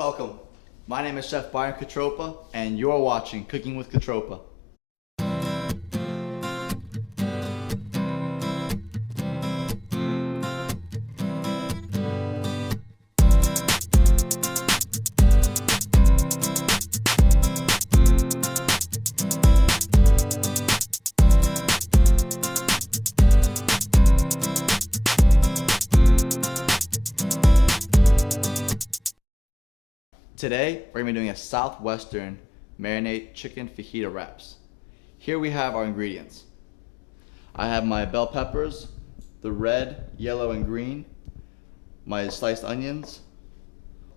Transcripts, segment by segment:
Welcome. My name is Chef Byron Catroppa, and you're watching Cooking with Catroppa. Today, we're going to be doing a Southwestern marinade chicken fajita wraps. Here we have our ingredients. I have my bell peppers, the red, yellow, and green, my sliced onions,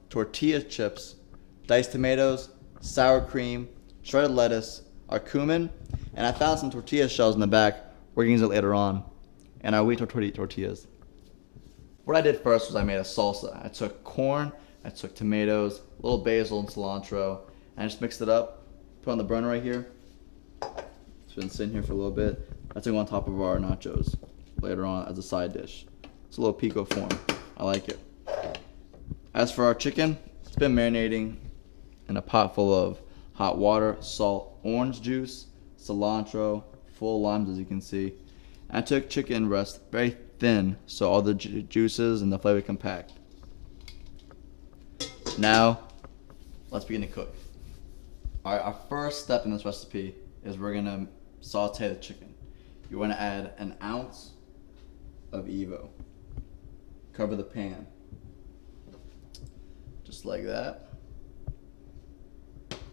tortilla chips, diced tomatoes, sour cream, shredded lettuce, our cumin, and I found some tortilla shells in the back. We're going to use it later on, and our wheat tortillas. What I did first was I made a salsa. I took corn, I took tomatoes, a little basil and cilantro, and I just mixed it up, put it on the burner right here. It's been sitting here for a little bit. That's going to go on top of our nachos later on as a side dish. It's a little pico form. I like it. As for our chicken, it's been marinating in a pot full of hot water, salt, orange juice, cilantro, full limes as you can see. And I took chicken breast very thin so all the juices and the flavor compact. Now, let's begin to cook. Alright, our first step in this recipe is we're going to saute the chicken. You want to add an ounce of Evo. Cover the pan. Just like that.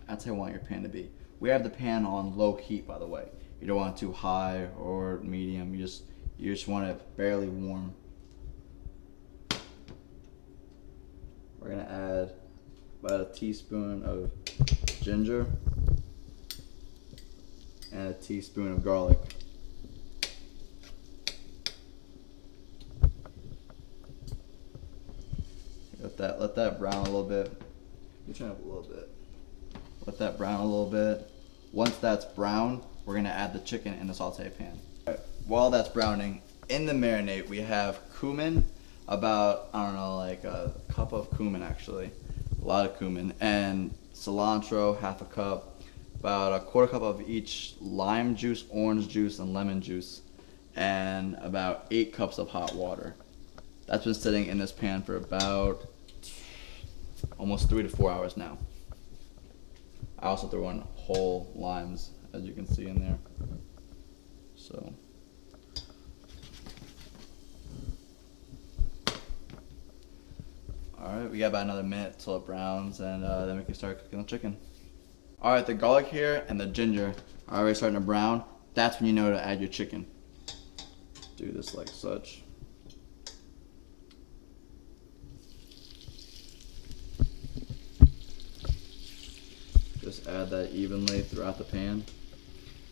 That's how you want your pan to be. We have the pan on low heat, by the way. You don't want it too high or medium. You just want it barely warm. We're going to add about a teaspoon of ginger and a teaspoon of garlic. Let that brown a little bit. You turn it up a little bit. Let that brown a little bit. Once that's brown, we're going to add the chicken in the saute pan. Right. While that's browning, in the marinade we have cumin. About, I don't know, like a cup of cumin actually, a lot of cumin, and cilantro, half a cup, about a quarter cup of each lime juice, orange juice, and lemon juice, and about 8 cups of hot water. That's been sitting in this pan for about almost 3 to 4 hours now. I also throw in whole limes, as you can see in there. So. Alright, we got about another minute till it browns, and then we can start cooking the chicken. Alright, the garlic here and the ginger are already starting to brown. That's when you know to add your chicken. Do this like such. Just add that evenly throughout the pan.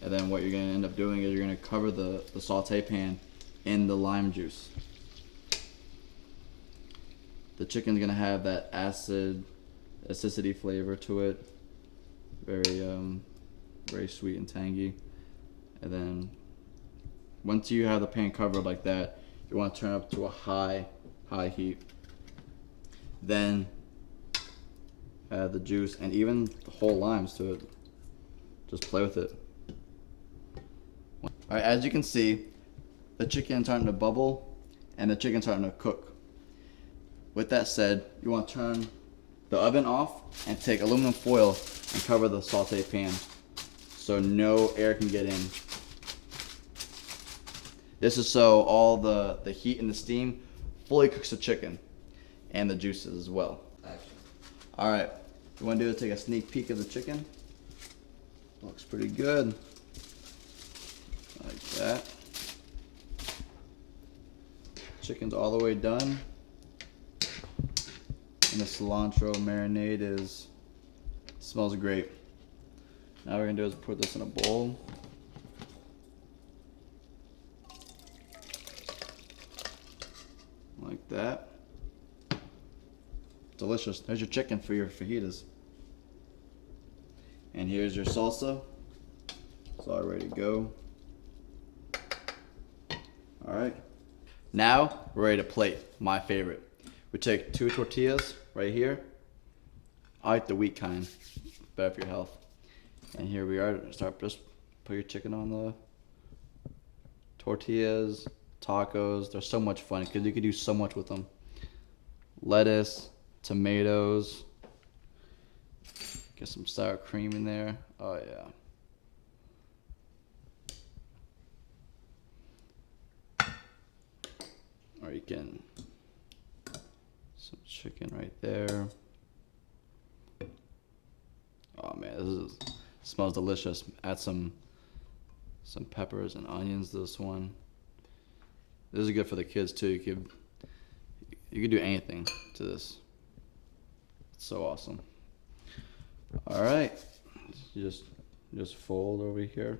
And then what you're going to end up doing is you're going to cover the saute pan in the lime juice. The chicken's gonna have that acidity flavor to it, very sweet and tangy. And then once you have the pan covered like that, you want to turn up to a high heat. Then add the juice and even the whole limes to it. Just play with it. All right, as you can see, the chicken's starting to bubble and the chicken's starting to cook. With that said, you want to turn the oven off and take aluminum foil and cover the saute pan so no air can get in. This is so all the heat and the steam fully cooks the chicken and the juices as well. Alright, what you want to do is take a sneak peek of the chicken. Looks pretty good. Like that. Chicken's all the way done. And the cilantro marinade smells great. Now what we're gonna do is put this in a bowl. Like that. Delicious. There's your chicken for your fajitas. And here's your salsa. It's all ready to go. Alright. Now we're ready to plate. My favorite. We take 2 tortillas right here. I like the wheat kind. Better for your health. And here we are. Just put your chicken on the tortillas, tacos. They're so much fun because you can do so much with them. Lettuce, tomatoes. Get some sour cream in there. Oh yeah. Or you can some chicken right there. Oh man, smells delicious. Add some peppers and onions to this one. This is good for the kids too. You could do anything to this. It's so awesome. All right, you just fold over here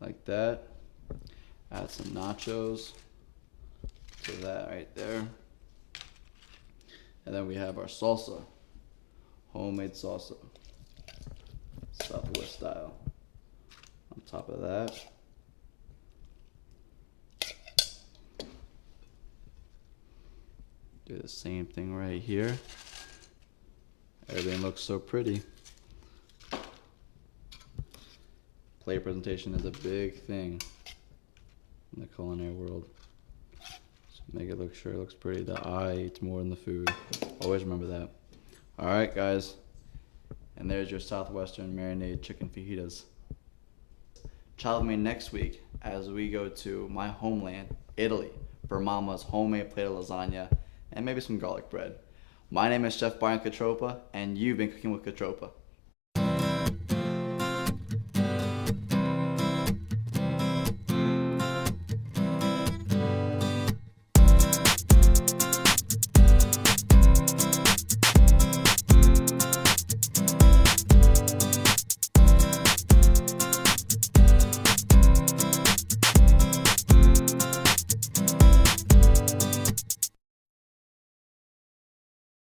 like that. Add some nachos to that right there. And then we have our salsa, homemade salsa, Southwest style. On top of that, do the same thing right here. Everything looks so pretty. Plate presentation is a big thing in the culinary world. So make it look sure it looks pretty. The eye eats more than the food. Always remember that. All right, guys. And there's your Southwestern marinade chicken fajitas. Chat with me next week as we go to my homeland, Italy, for Mama's homemade plate of lasagna and maybe some garlic bread. My name is Chef Byron Catroppa, and you've been cooking with Catroppa.